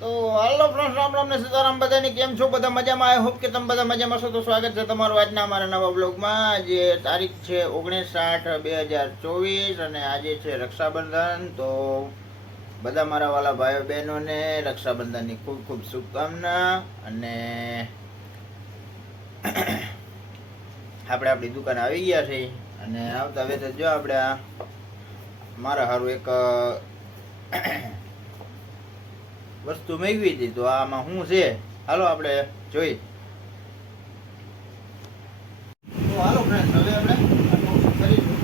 તો હાલો ફ્રેન્ડ્સ, રામ રામ ને સીતારામ બધાની. કેમ છો બધા? મજામાં? આઈ હોપ કે તમે બધા મજામાં છો. તો સ્વાગત છે તમારું આજના અમારા નવા બ્લોગમાં. આજે તારીખ છે 19/8/2024 અને આજે છે રક્ષાબંધન. તો બધા મારા વાલા ભાઈઓ બહેનોને રક્ષાબંધનની ખૂબ ખૂબ શુભકામના. અને આપણે આપણી દુકાન આવી ગયા છે અને આવતા વેતે જો આપણે મારા સારું એક વસ્તુ મેળવી હતી. તો આમાં શું છે હાલો આપણે જોઈ. તો હાલો ફ્રેન્ડ, હવે આપણે અનબોક્સિંગ કરીશું.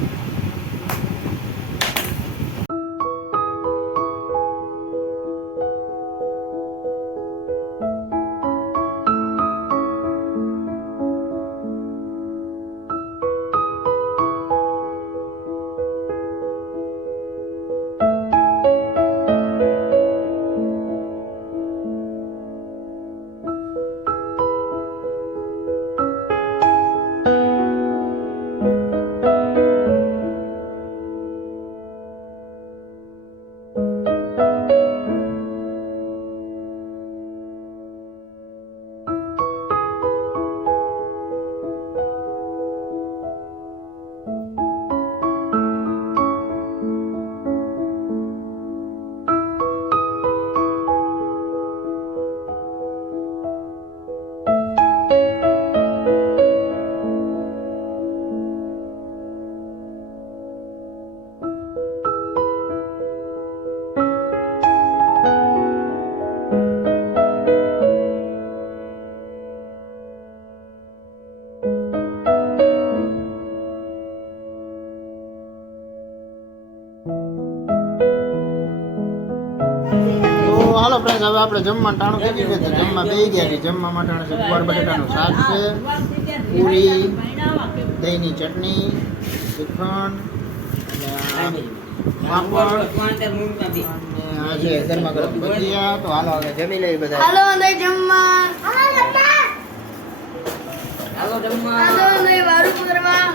હાલો ફ્રેન્ડ, હવે આપણે જમવાનું ટાણું કરી દીધું છે. જમવા બેસી ગયા છે. જમવા માટે છે ગુવાર બટેટાનું શાક છે, પૂરી, દહીંની ચટણી, શ્રીખંડ અને પાપડ અને આ છે ગરમા ગરમ ભજીયા. તો હાલો હવે જમી લઈએ બધા. હાલો અંદર જમવા. હાલો જમવા. હાલો અંદર વારું કરવા.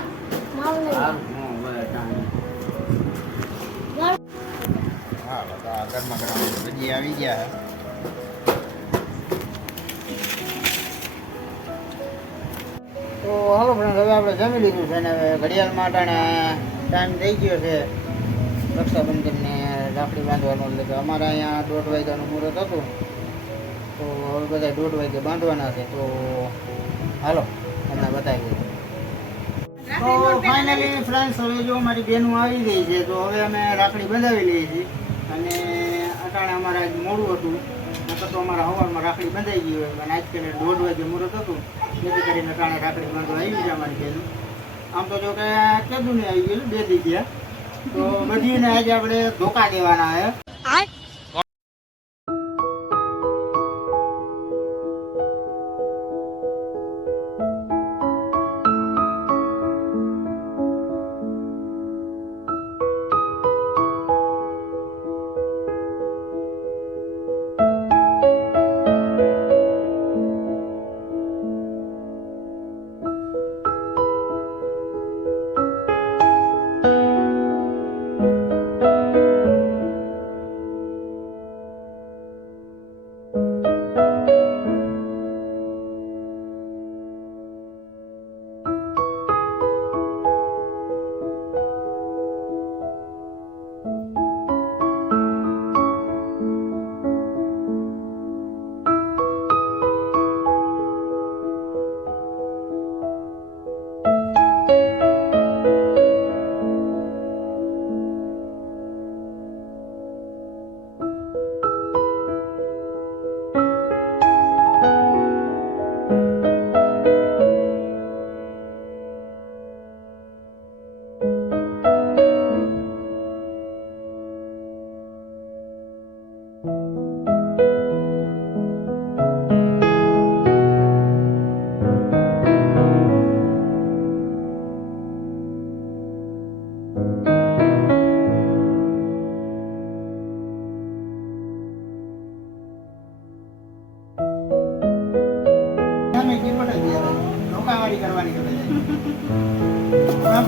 ગરમા ગરમ ભજીયા આવી ગયા. તો હાલો ફ્રેન્ડ, હવે આપણે જમી લીધું છે ને હવે ઘડિયાળ માટાને ટાઈમ થઈ ગયો છે રક્ષાબંધનને રાખડી બાંધવાનું. એટલે કે અમારે અહીંયા 1:30 વાગ્યાનું મુહૂર્ત હતું. તો હવે બધા 1:30 વાગે બાંધવાના છે. તો હાલો હમણાં બતાવી દઈએ. તો ફાઇનલી ફ્રેન્ડ્સ, હવે જો અમારી બહેનો આવી ગઈ છે. તો હવે અમે રાખડી બંધાવી લઈએ છીએ. અને અટાણે અમારે આજ મોડું હતું, નકર તો અમારા હવારમાં રાખડી બંધાઈ ગઈ હોય. અને આજકાલ 1:30 વાગે મુહૂર્ત હતું, જેથી કરીને અટાણે રાખડી બાંધવા આવી છે અમારી બહેનો. આમ તો જો કે કીધું ને આવી ગયેલું 2 દી ગયા. તો બધીને આજે આપણે ધોકા દેવાના છે.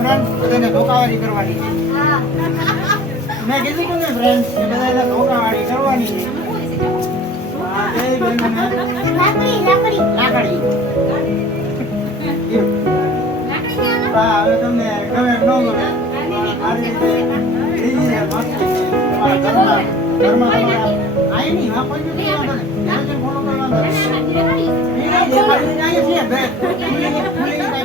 ફ્રેન્ડ બધાને ધોકાવાળી કરવાની છે. મેં કીધું કે ફ્રેન્ડ બધાને ધોકાવાળી કરવાની છે. લાકડી લાકડી લાકડી લાકડી હા હવે તમને ગમે કે ન ગમે મારી રીતે બીજી છે મસ્ત છે તમારા ઘરમાં આય નહીં હા કોઈ બી વાંધો નહીં આજે ફોલો કરવાનો એ દેખાડી જાય છે બે ખુલી જાય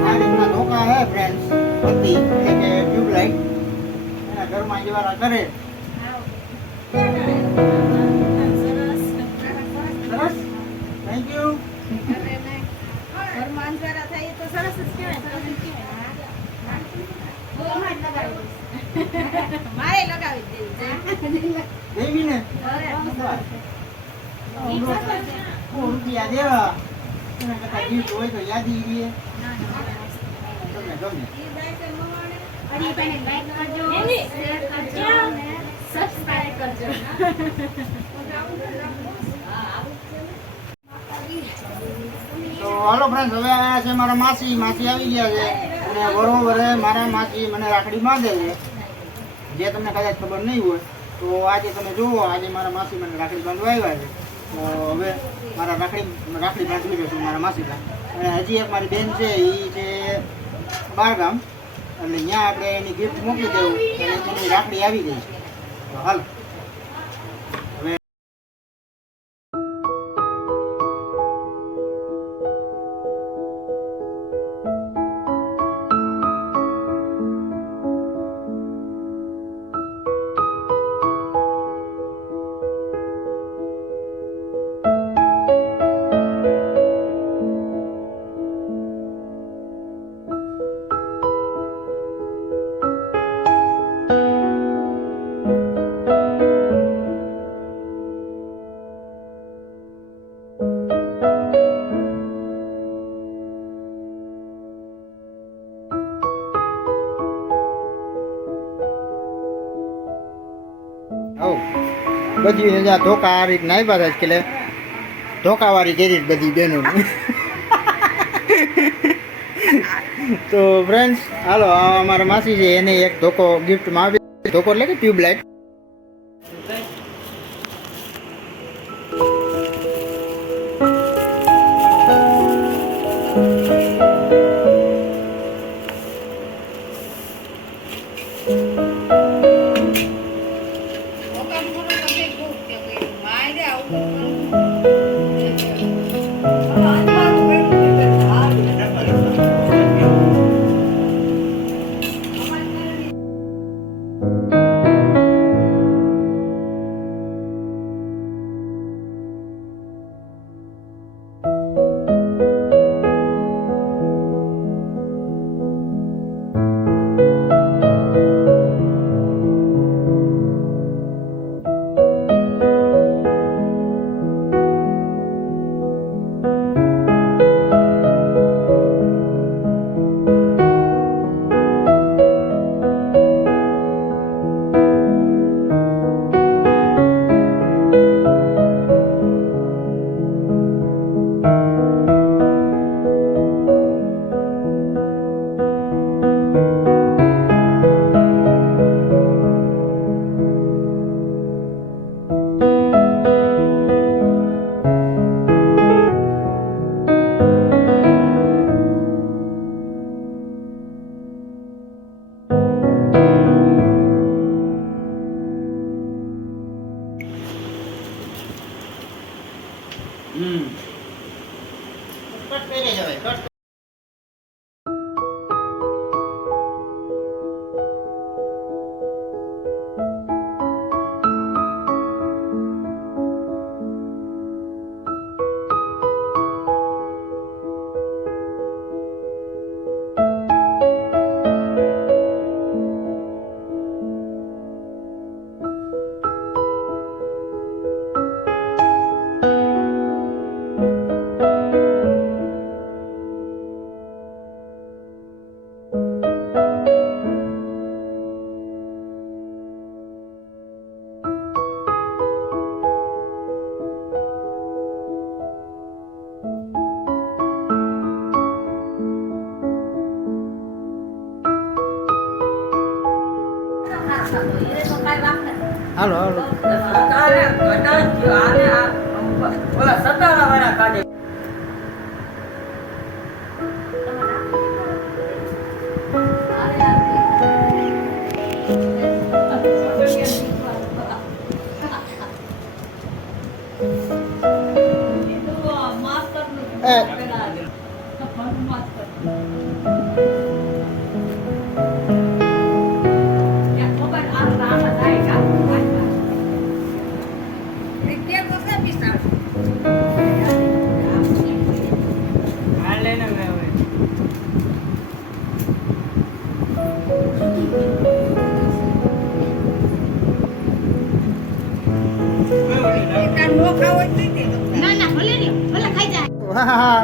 આ રીતના ધોકા હે ફ્રેન્ડ્સ બત્તી એટલે કે ટ્યુબલાઇટ એના ઘરમાં જેવાળા કરે સરસ થેન્ક યુ દેવીને રૂપિયા દેવા એના કરતા ગિફ્ટ હોય તો યાદી રહીએ તમને ગમે તો હાલો ફ્રેન્ડ હવે આ છે મારા માસી આવી ગયા છે અને બરોબર મારા માસી મને રાખડી બાંધે છે જે તમને કદાચ ખબર નહીં હોય તો આજે તમે જુઓ આજે મારા માસી મને રાખડી બાંધવા આવ્યા છે તો હવે મારા રાખડી બાંધવી જશું મારા માસી અને હજી એક મારી બેન છે એ છે બહારગામ એટલે ત્યાં આપણે એની ગિફ્ટ મોકલી દેવું અને એની રાખડી આવી ગઈ છે તો હાલ હવે બધી રજા ધોકા આ રીતના આવ્યા હતા એટલે ધોકાવાળી કરી બધી બહેનો તો ફ્રેન્ડ્સ હાલો અમારા માસી છે એને એક ધોકો ગિફ્ટમાં આવી ધોકો એટલે કે ટ્યુબલાઇટ હાલો હાલો વાહ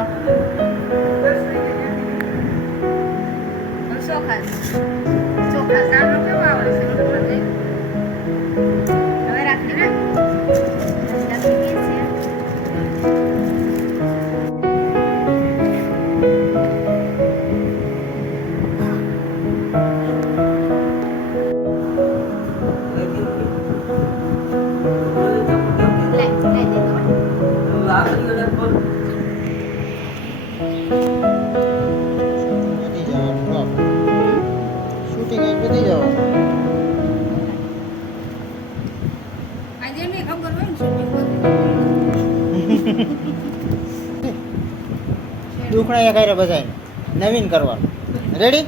શૂટિંગ પતી જવાનું દુખણા એક હારે બધાય નવીન કરવાનું રેડી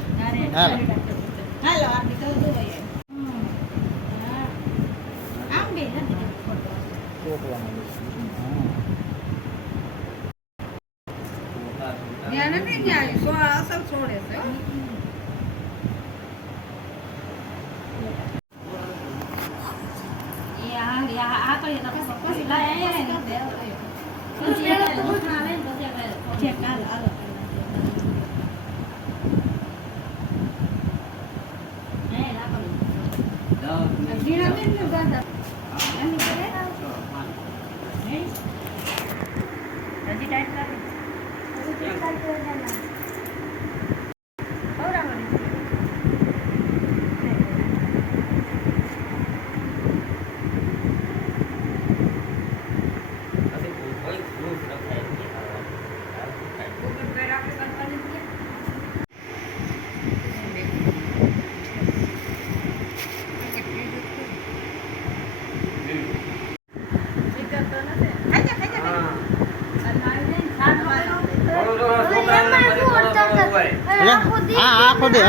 હા આખો દે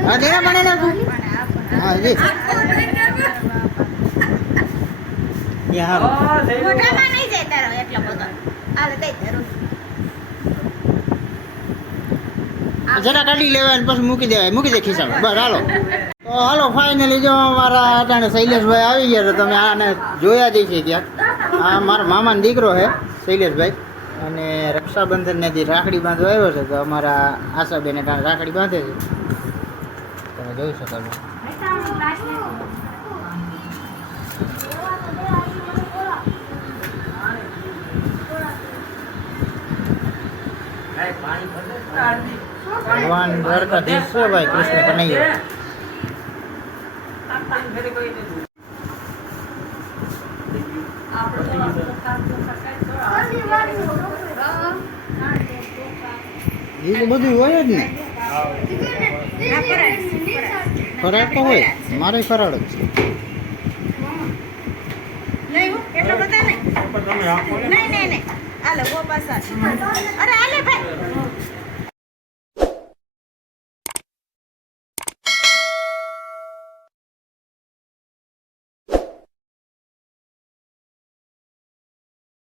હા દેના મને નાખું હા જી જરા કાઢી લેવાય ને પછી મૂકી દે ખિસ્સામાં બસ હાલો તો હાલો ફાઇનલી જો મારા અટાણે શૈલેષભાઈ આવી ગયા તો તમે આને જોયા જ છે ત્યાં આ મારા મામાનો દીકરો છે શૈલેષભાઈ અને રક્ષાબંધનને જે રાખડી બાંધવા આવ્યો છે તો અમારા આશાબેને રાખડી બાંધે છે તમે જોઈ શકો છો ભગવાન દ્વારકાધીશ છે ભાઈ કૃષ્ણ કનૈયા એ તો બધું હોય જ ને ફરાળ તો હોય મારે ફરાળ જ છે અરે